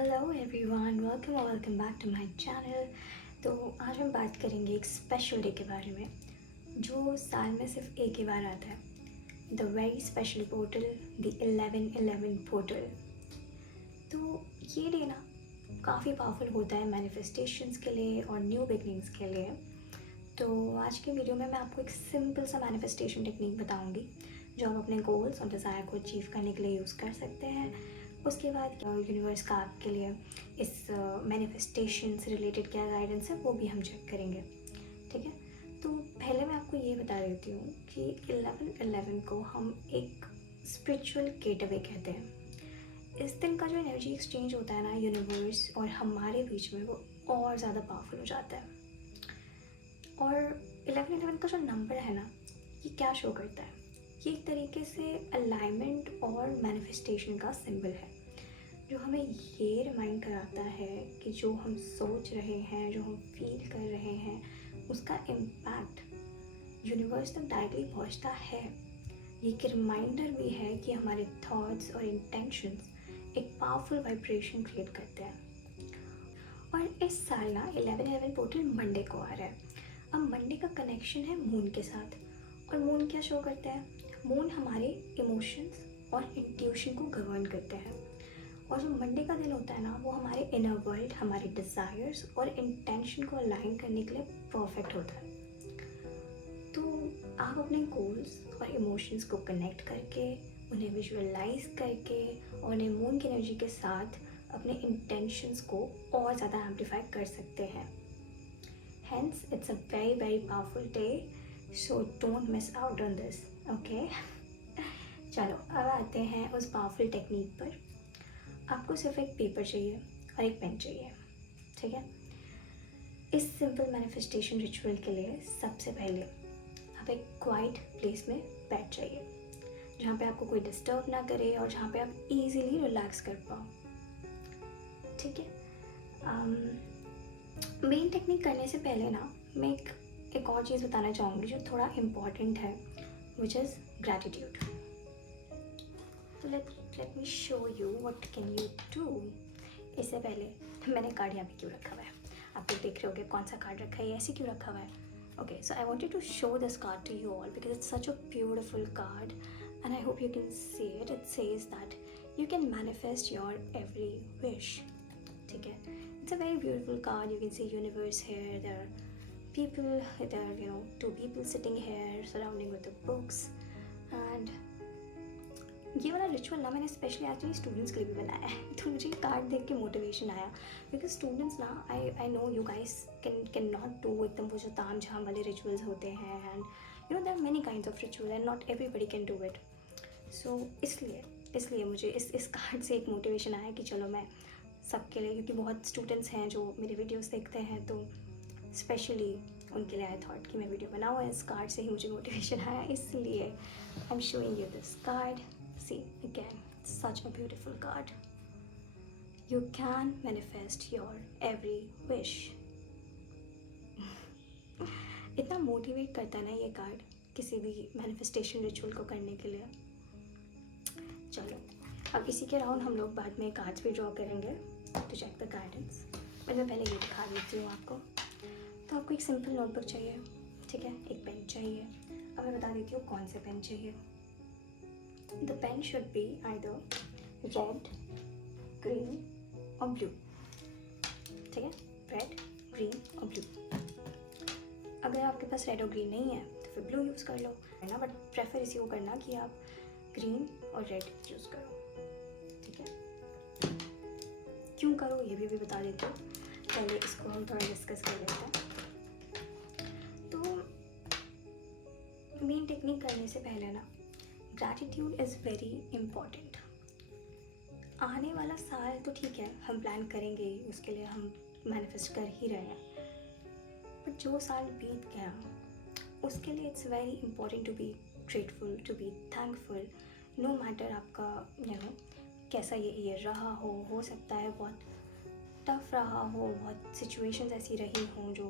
Hello everyone, welcome back to my channel. तो आज हम बात करेंगे एक स्पेशल डे के बारे में जो साल में सिर्फ एक ही बार आता है। The very special portal, the 1111 portal. तो ये डे ना काफ़ी पावरफुल होता है मैनिफेस्टेशंस के लिए और न्यू बिगनिंग्स के लिए। तो आज के वीडियो में मैं आपको एक सिंपल सा मैनिफेस्टेशन टेक्निक बताऊंगी जो आप अपने गोल्स और डिज़ायर को अचीव करने के लिए यूज़ कर सकते हैं। उसके बाद यूनिवर्स का आपके लिए इस मैनिफेस्टेशन से रिलेटेड क्या गाइडेंस है वो भी हम चेक करेंगे। ठीक है, तो पहले मैं आपको ये बता देती हूँ कि 11/11 को हम एक स्पिरिचुअल गेटअवे कहते हैं। इस दिन का जो एनर्जी एक्सचेंज होता है ना यूनिवर्स और हमारे बीच में, वो और ज़्यादा पावरफुल हो जाता है। और 11/11 का जो नंबर है ना, ये क्या शो करता है? ये एक तरीके से अलाइनमेंट और मैनिफेस्टेशन का सिंबल है जो हमें ये रिमाइंड कराता है कि जो हम सोच रहे हैं, जो हम फील कर रहे हैं, उसका इम्पैक्ट यूनिवर्स तक डायरेक्टली पहुंचता है। ये एक रिमाइंडर भी है कि हमारे थॉट्स और इंटेंशंस एक पावरफुल वाइब्रेशन क्रिएट करते हैं। और इस साल ना 11/11 पोर्टल मंडे को आ रहा है। अब मंडे का कनेक्शन है मून के साथ। और मून क्या शो करता है? मून हमारे इमोशंस और इंट्यूशन को गवर्न करते हैं। और जो मंडे का दिन होता है ना, वो हमारे इनर वर्ल्ड, हमारे डिज़ायर्स और इंटेंशन को अलाइन करने के लिए परफेक्ट होता है। तो आप अपने गोल्स और इमोशंस को कनेक्ट करके, उन्हें विजुअलाइज करके और उन्हें मून की एनर्जी के साथ अपने इंटेंशंस को और ज़्यादा एम्पलीफाई कर सकते हैं। Hence, it's a very very powerful day, so don't miss out on this. Okay? चलो अब आते हैं उस पावरफुल टेक्निक पर। आपको सिर्फ एक पेपर चाहिए और एक पेन चाहिए। ठीक है, इस सिंपल मैनिफेस्टेशन रिचुअल के लिए सबसे पहले आप एक क्वाइट प्लेस में बैठ जाइए जहाँ पे आपको कोई डिस्टर्ब ना करे और जहाँ पे आप इजीली रिलैक्स कर पाओ। ठीक है, मेन टेक्निक करने से पहले ना मैं एक और चीज़ बताना चाहूँगी जो थोड़ा इम्पॉर्टेंट है, विच इज़ ग्रैटिट्यूड। तो let me show you what can you do. इससे पहले मैंने कार्ड यहाँ पे क्यों रखा हुआ है, आप लोग देख रहे होगे कौन सा कार्ड रखा है, ये ऐसे क्यों रखा हुआ है। Okay, so I wanted to show this card to you all because it's such a beautiful card and I hope you can see it. It says that you can manifest your every wish. ठीक है, it's a very beautiful card. You can see universe here, there are people, there are two people sitting here surrounding with the books. And ये वाला ritual ना मैंने specially actually students के लिए भी बनाया है। तो मुझे कार्ड देख के मोटिवेशन आया बिकॉज स्टूडेंट्स ना, I know you guys can not do एकदम वो जो ताम झाम वाले रिचुअल्स होते हैं and there are many kinds of ritual and not everybody can do it. So इसलिए मुझे इस कार्ड से एक मोटिवेशन आया कि चलो मैं सबके लिए, क्योंकि बहुत स्टूडेंट्स हैं जो मेरे वीडियोस देखते हैं, तो स्पेशली उनके लिए आई थॉट कि मैं वीडियो बनाऊँ। इस कार्ड से ही मुझे मोटिवेशन आया, इसलिए I am showing you this card. See again, such a beautiful card. You can manifest your every wish. इतना मोटिवेट करता है ना ये कार्ड किसी भी मैनिफेस्टेशन रिचुअल को करने के लिए। चलो अब इसी के राउंड हम लोग बाद में कार्ड्स भी ड्रॉ करेंगे to check the guidance, but मैं पहले ये दिखा देती हूँ आपको। तो आपको एक सिंपल नोटबुक चाहिए, ठीक है, एक पेन चाहिए। अब मैं बता देती हूँ कौन से पेन चाहिए। The pen should be either red, green और ब्लू। ठीक है, रेड, ग्रीन और ब्लू। अगर आपके पास रेड और ग्रीन नहीं है तो फिर ब्लू यूज़ कर लो, है ना, बट प्रेफर इसी को करना कि आप ग्रीन और रेड यूज़ करो। ठीक है, क्यों करो ये भी बता देती हूँ। पहले इसको हम थोड़ा डिस्कस कर लेते हैं। तो मेन टेक्निक करने से पहले ना, ग्रैटिट्यूड इज़ वेरी इम्पॉर्टेंट। आने वाला साल तो ठीक है हम प्लान करेंगे, उसके लिए हम मैनिफेस्ट कर ही रहे हैं, बट जो साल बीत गया उसके लिए it's very important to be grateful, to be thankful, no matter आपका कैसा ये ईयर रहा हो सकता है बहुत टफ रहा हो, बहुत सिचुएशंस ऐसी रही हों जो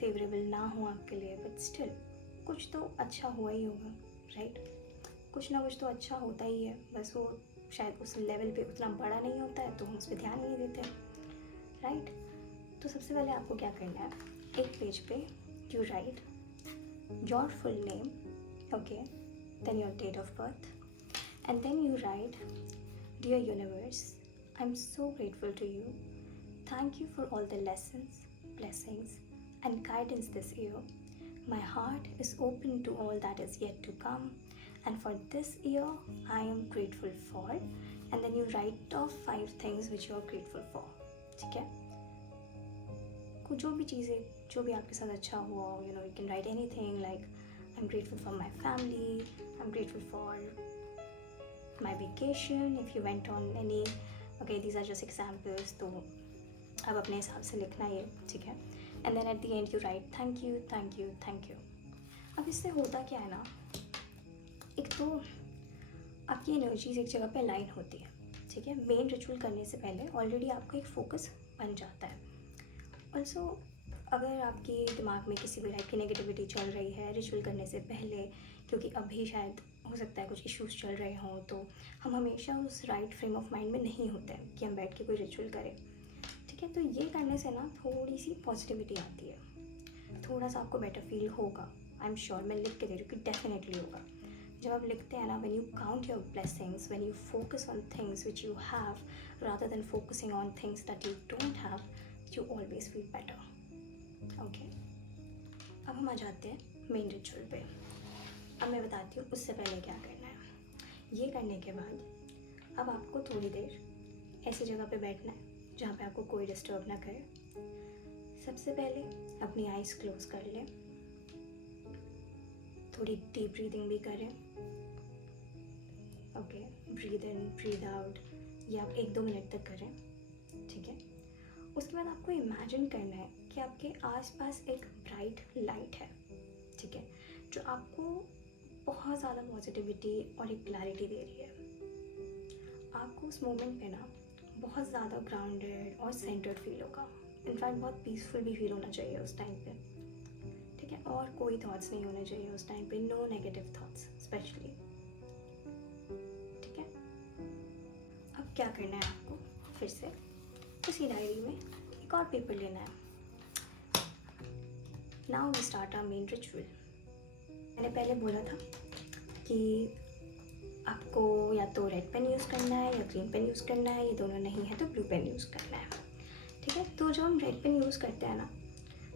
फेवरेबल ना हो आपके लिए, बट स्टिल कुछ तो अच्छा हुआ ही होगा, राइट? कुछ ना कुछ तो अच्छा होता ही है, बस वो शायद उस लेवल पे उतना बड़ा नहीं होता है, तो हम उस पर ध्यान नहीं देते, राइट। तो सबसे पहले आपको क्या करना है, एक पेज पे you write your full name, okay, then your date of birth, and then you write, dear universe, I am so grateful to you, thank you for all the lessons, blessings, and guidance this year. My heart is open to all that is yet to come, and for this year I am grateful for. And then you write off 5 things which you are grateful for. ठीक है, जो भी चीज़ें, जो भी आपके साथ अच्छा हुआ, you know, you can write anything like I'm grateful for my family, I'm grateful for my vacation, if you went on any, okay, these are just examples, तो अब अपने हिसाब से लिखना ये, ठीक है। And then at the end you write thank you, thank you, thank you. अब इससे होता क्या है ना, एक तो आपकी एनर्जीज एक जगह पे अलाइन होती है, ठीक है। मेन रिचुअल करने से पहले ऑलरेडी आपका एक फोकस बन जाता है। ऑल्सो अगर आपके दिमाग में किसी भी टाइप की नेगेटिविटी चल रही है रिचुअल करने से पहले, क्योंकि अभी शायद हो सकता है कुछ इश्यूज़ चल रहे हों, तो हम हमेशा उस राइट फ्रेम ऑफ माइंड में नहीं होते हैं कि हम बैठ के कोई रिचुअल करें, ठीक है। तो ये करने से ना थोड़ी सी पॉजिटिविटी आती है, थोड़ा सा आपको बेटर फील होगा। आई एम श्योर, मैं लिख के दे रही हूँ कि डेफिनेटली होगा। जब आप लिखते हैं ना, when you count your blessings, when you focus on things which you have rather than focusing on things that you don't have, you always feel better, okay. अब हम आ जाते हैं मेन रिचुअल पे। अब मैं बताती हूँ उससे पहले क्या करना है। ये करने के बाद अब आपको थोड़ी देर ऐसी जगह पे बैठना है जहाँ पे आपको कोई डिस्टर्ब ना करे। सबसे पहले अपनी आइज़ क्लोज कर लें, थोड़ी डीप ब्रीदिंग भी करें, okay. Breathe in, breathe out, ये आप 1-2 मिनट तक करें, ठीक है। उसके बाद आपको इमेजिन करना है कि आपके आसपास एक ब्राइट लाइट है, ठीक है, जो आपको बहुत ज़्यादा पॉजिटिविटी और एक क्लैरिटी दे रही है। आपको उस मोमेंट पे ना बहुत ज़्यादा ग्राउंडेड और सेंटर्ड फील होगा, इनफैक्ट बहुत पीसफुल भी फील होना चाहिए उस टाइम पे, ठीक है। और कोई थॉट्स नहीं होने चाहिए उस टाइम पे, नो नेगेटिव थॉट्स स्पेशली, ठीक है। अब क्या करना है आपको, फिर से उसी डायरी में एक और पेपर लेना है। Now we start our main ritual. मैंने पहले बोला था कि आपको या तो रेड पेन यूज़ करना है या ग्रीन पेन यूज़ करना है, ये दोनों नहीं है तो ब्लू पेन यूज़ करना है, ठीक है। तो जब हम रेड पेन यूज़ करते हैं ना,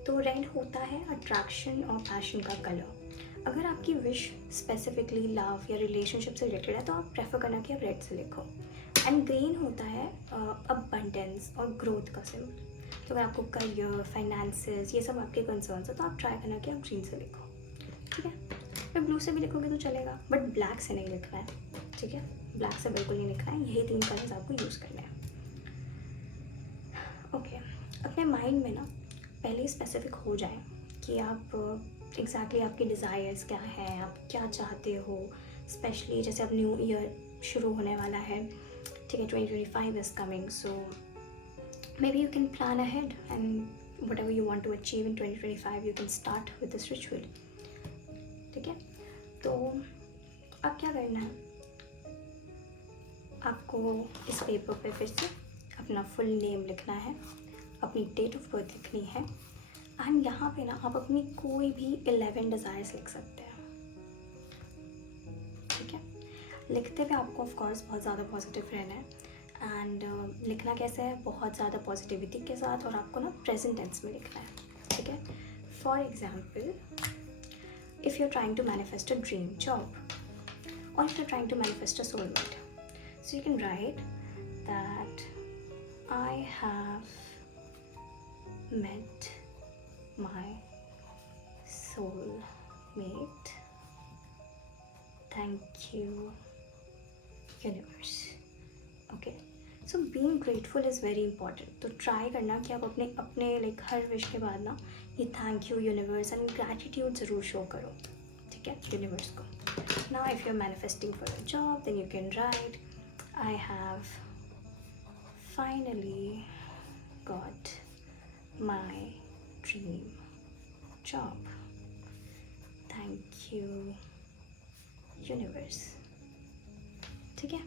तो रेड होता है अट्रैक्शन और पैशन का कलर। अगर आपकी विश स्पेसिफिकली लव या रिलेशनशिप से रिलेटेड है तो आप प्रेफर करना कि आप रेड से लिखो। एंड ग्रीन होता है अबंडेंस और ग्रोथ का सिंबल। तो अगर आपको करियर, फाइनेंसेस, ये सब आपके कंसर्न्स है तो आप ट्राई करना कि आप ग्रीन से लिखो, ठीक है। फिर ब्लू से भी लिखोगे तो चलेगा, बट ब्लैक से नहीं लिखना है, ठीक है। ब्लैक से बिल्कुल नहीं लिखना है, यही 3 कलर्स आपको यूज़ करने हैं, ओके। अपने माइंड में ना पहले स्पेसिफिक हो जाए कि आप एग्जैक्टली आपके डिज़ायर्स क्या हैं, आप क्या चाहते हो। स्पेशली जैसे अब न्यू ईयर शुरू होने वाला है, ठीक है, 2025 is coming, so maybe you can plan ahead and whatever you want to achieve in 2025 you can start with this ritual, ठीक है। तो अब क्या करना है, आपको इस पेपर पे फिर से अपना फुल नेम लिखना है, अपनी डेट ऑफ बर्थ लिखनी है, एंड यहाँ पे ना आप अपनी कोई भी 11 डिज़ायर्स लिख सकते हैं, ठीक है। लिखते हुए आपको ऑफ कोर्स बहुत ज़्यादा पॉजिटिव रहना है, एंड लिखना कैसे है, बहुत ज़्यादा पॉजिटिविटी के साथ, और आपको ना प्रेजेंट टेंस में लिखना है, ठीक है। For example, if you're trying to manifest a dream job or if you're trying to manifest a soulmate, so you can write that I have met my soulmate, thank you universe, okay. So being grateful is very important. तो try करना कि आप अपने अपने like हर wish के बाद ना ये thank you universe and gratitude ज़रूर शो करो, ठीक है, यूनिवर्स को। Now if you are manifesting for a job then you can write I have finally got my dream job, thank you universe, ठीक है।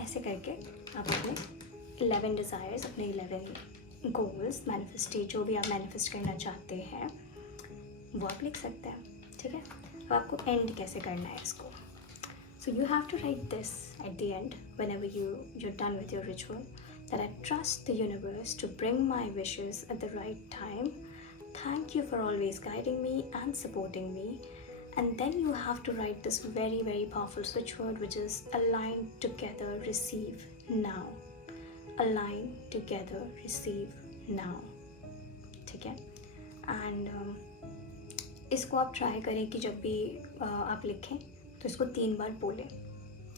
ऐसे करके आप अपने 11 डिज़ायर्स, अपने 11 गोल्स मैनिफेस्टेट, जो भी आप मैनिफेस्ट करना चाहते हैं वो आप लिख सकते हैं, ठीक है। अब आपको एंड कैसे करना है इसको, so you have to write this at the end whenever you're done with your ritual, that I trust the universe to bring my wishes at the right time. Thank you for always guiding me and supporting me. And then you have to write this very, very powerful switch word, which is align together, receive now. Align together, receive now. ठीक है। And इसको आप try करें कि जब भी आप लिखें तो इसको 3 बार बोलें,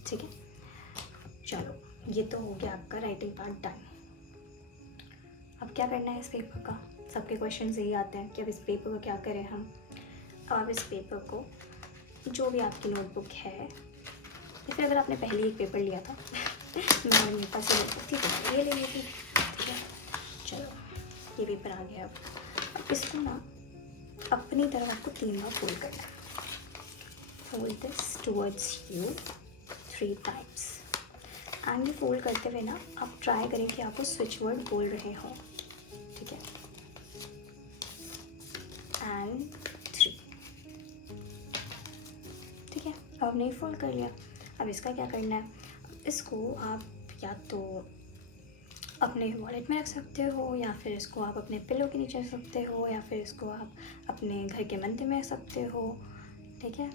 ठीक है। चलो, ये तो हो गया आपका राइटिंग पार्ट डन। अब क्या करना है इस पेपर का, सबके क्वेश्चंस यही आते हैं कि अब इस पेपर को क्या करें हम। अब आप इस पेपर को, जो भी आपकी नोटबुक है, या फिर अगर आपने पहले एक पेपर लिया था मेरे पास ये नोटबुक थी तो ये ले ली थी, ठीक है। चलो, ये पेपर आ गया। अब इसको ना अपनी तरफ आपको 3 बार फोल्ड करना है। Fold this towards you 3 times. And ये फोल्ड करते हुए ना आप ट्राई करें कि आपको स्विच वर्ड बोल रहे हों, ठीक है। एंड 3, ठीक है। अब आपने फोल्ड कर लिया। अब इसका क्या करना है, इसको आप या तो अपने वॉलेट में रख सकते हो, या फिर इसको आप अपने पिलो के नीचे रख सकते हो, या फिर इसको आप अपने घर के मंदिर में रख सकते हो, ठीक है।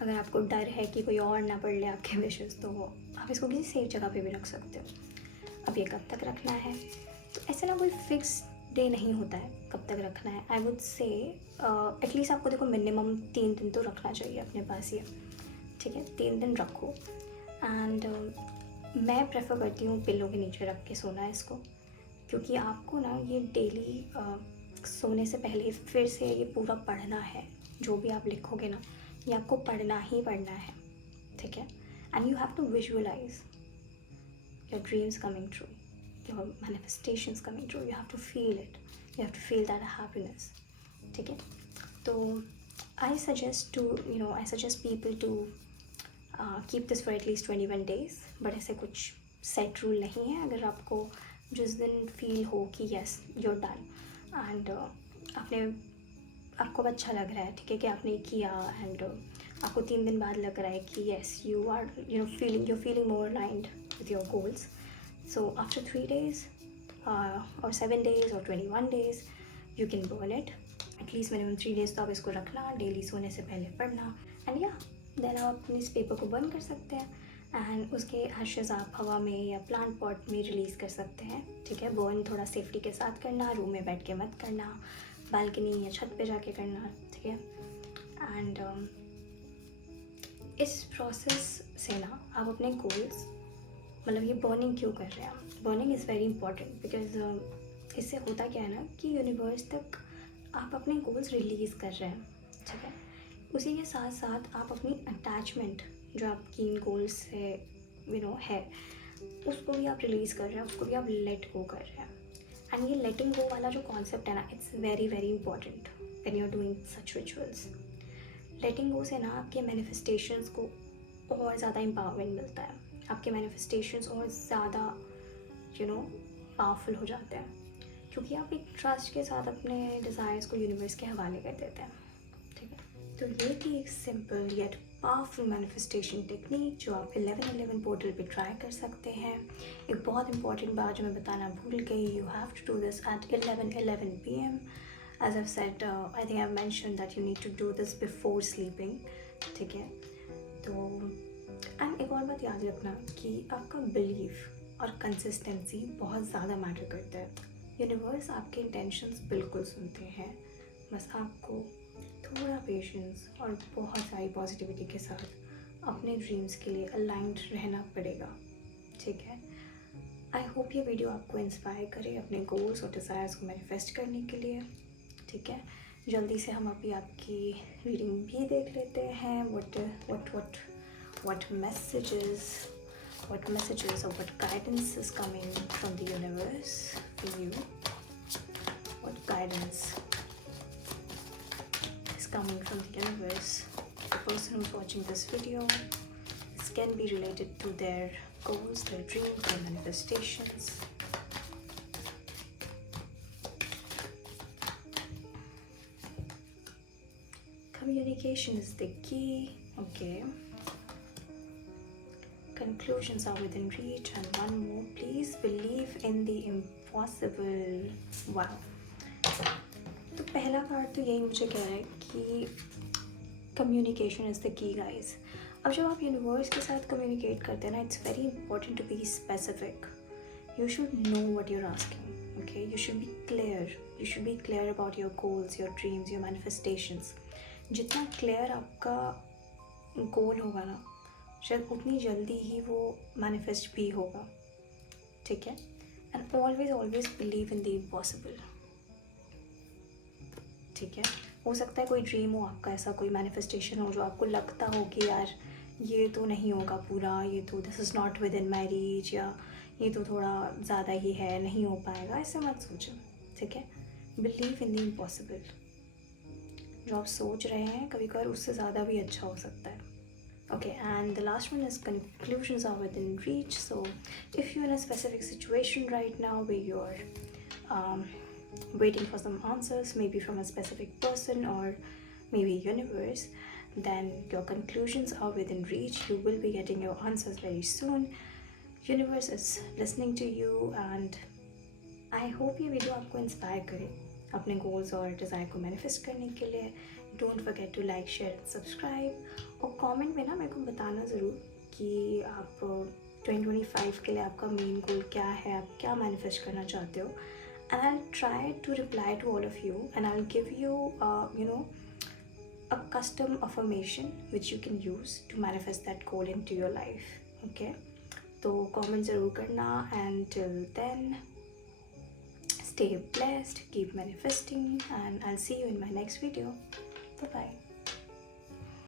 अगर आपको डर है कि कोई और ना पढ़ ले आपके विशेस, तो आप इसको किसी सेफ जगह पे भी रख सकते हो। अब ये कब तक रखना है, तो ऐसे ना कोई फिक्स डे नहीं होता है कब तक रखना है। आई वुड से एटलीस्ट आपको देखो मिनिमम 3 दिन तो रखना चाहिए अपने पास ये, ठीक है। 3 दिन रखो। एंड मैं प्रेफर करती हूँ पिलो के नीचे रख के सोना इसको, क्योंकि आपको ना ये डेली सोने से पहले फिर से ये पूरा पढ़ना है। जो भी आप लिखोगे ना, ये आपको पढ़ना ही पढ़ना है, ठीक है। And you have to visualise your dreams coming true, your manifestations coming true. You have to feel it, you have to feel that happiness, ठीक है। तो I suggest people to keep this for at least 21 days, but ऐसे कुछ set rule नहीं है। अगर आपको जिस दिन फील हो कि येस यूर डन एंड आपको अच्छा लग रहा है, ठीक है, कि आपने किया, एंड आपको 3 दिन बाद लग रहा है कि yes you are feeling more aligned with your goals, so after 3 days और 7 days और 21 days you can burn it. At least minimum 3 days तो आप इसको रखना, डेली सोने से पहले पढ़ना, एंड या देन आप अपने इस पेपर को बर्न कर सकते हैं। एंड उसके एशेस आप हवा में या प्लांट पॉट में रिलीज़ कर सकते हैं, ठीक है। बर्न थोड़ा सेफ्टी के साथ करना, रूम में बैठ के मत करना, बालकनी या छत पे जाके करना, ठीक है। एंड इस प्रोसेस से ना आप अपने गोल्स, मतलब ये बर्निंग क्यों कर रहे हैं, burning is very important because इससे होता क्या है ना कि यूनिवर्स तक आप अपने गोल्स रिलीज़ कर रहे हैं, ठीक है। उसी के साथ साथ आप अपनी अटैचमेंट जो आपकी इन गोल्स से है, उसको भी आप रिलीज़ कर रहे हैं, उसको भी आप लेट गो कर रहे हैं। एंड ये लेटिंग गो वाला जो कॉन्सेप्ट है ना, it's very very important when you are doing such rituals. Letting go से ना आपके मैनिफेस्टेशंस को और ज़्यादा एम्पावरमेंट मिलता है, आपके मैनिफेस्टेशंस और ज़्यादा पावरफुल हो जाते हैं, क्योंकि आप एक ट्रस्ट के साथ अपने डिज़ायर्स को यूनिवर्स के हवाले कर देते हैं, ठीक है। तो ये थी एक simple yet powerful manifestation technique जो आप 11/11 पोर्टल पे ट्राई कर सकते हैं। एक बहुत इंपॉर्टेंट बात जो मैं बताना भूल गई, you have to do this at 11:11 PM। As I said, I think I have mentioned that you need to do this before sleeping, ठीक है। तो एंड एक और बात याद रखना कि आपका बिलीफ और कंसिस्टेंसी बहुत ज़्यादा मैटर करता है। यूनिवर्स आपके इंटेंशंस बिल्कुल सुनते हैं, बस आपको थोड़ा पेशेंस और बहुत सारी पॉजिटिविटी के साथ अपने ड्रीम्स के लिए अलाइंड रहना पड़ेगा, ठीक है। आई होप ये वीडियो आपको इंस्पायर करे अपने गोल्स और डिज़ायर्स को मैनिफेस्ट करने के लिए, ठीक है। जल्दी से हम अभी आपकी रीडिंग भी देख लेते हैं। what messages or what guidance is coming from the universe for you. What guidance is coming from the universe? The person who's watching this video, this can be related to their goals, their dreams, their manifestations. Communication is the key. Okay. Conclusions are within reach. And one more, please believe in the impossible. Wow. तो पहला card तो यही मुझे कह रहा है कि communication is the key guys. अब जब आप यूनिवर्स के साथ कम्युनिकेट करते हैं ना, it's very important to be specific. You should know what you're asking. Okay, you should be clear. You should be clear about your goals, your dreams, your manifestations. जितना clear आपका गोल होगा ना, शायद उतनी जल्दी ही वो मैनिफेस्ट भी होगा. ठीक है. And always believe in the impossible. ठीक है. हो सकता है कोई ड्रीम हो आपका, ऐसा कोई मैनिफेस्टेशन हो जो आपको लगता हो कि यार ये तो नहीं होगा पूरा, ये तो this is not with in my reach, या ये तो थोड़ा ज़्यादा ही है, नहीं हो पाएगा. ऐसे मत सोचो. ठीक है. Believe in the impossible. जो आप सोच रहे हैं कभी कभार उससे ज़्यादा भी अच्छा हो सकता है. Okay. And the last one is conclusions are within reach. So if you're in a specific situation right now where you're waiting for some answers, maybe from a specific person or maybe universe, then your conclusions are within reach. You will be getting your answers very soon. Universe is listening to you, and I hope ये video आपको inspire करे अपने goals और desire को manifest करने के लिए. Don't forget to like, share, subscribe. और कमेंट में ना मेरे को बताना ज़रूर कि आप 2025 के लिए आपका मेन गोल क्या है, आप क्या मैनिफेस्ट करना चाहते हो. And I'll try to reply to all of you, and I'll give you, a custom affirmation which you can use to manifest that goal into your life. Okay? So comment ज़रूर करना, and till then, stay blessed, keep manifesting, and I'll see you in my next video. Bye bye.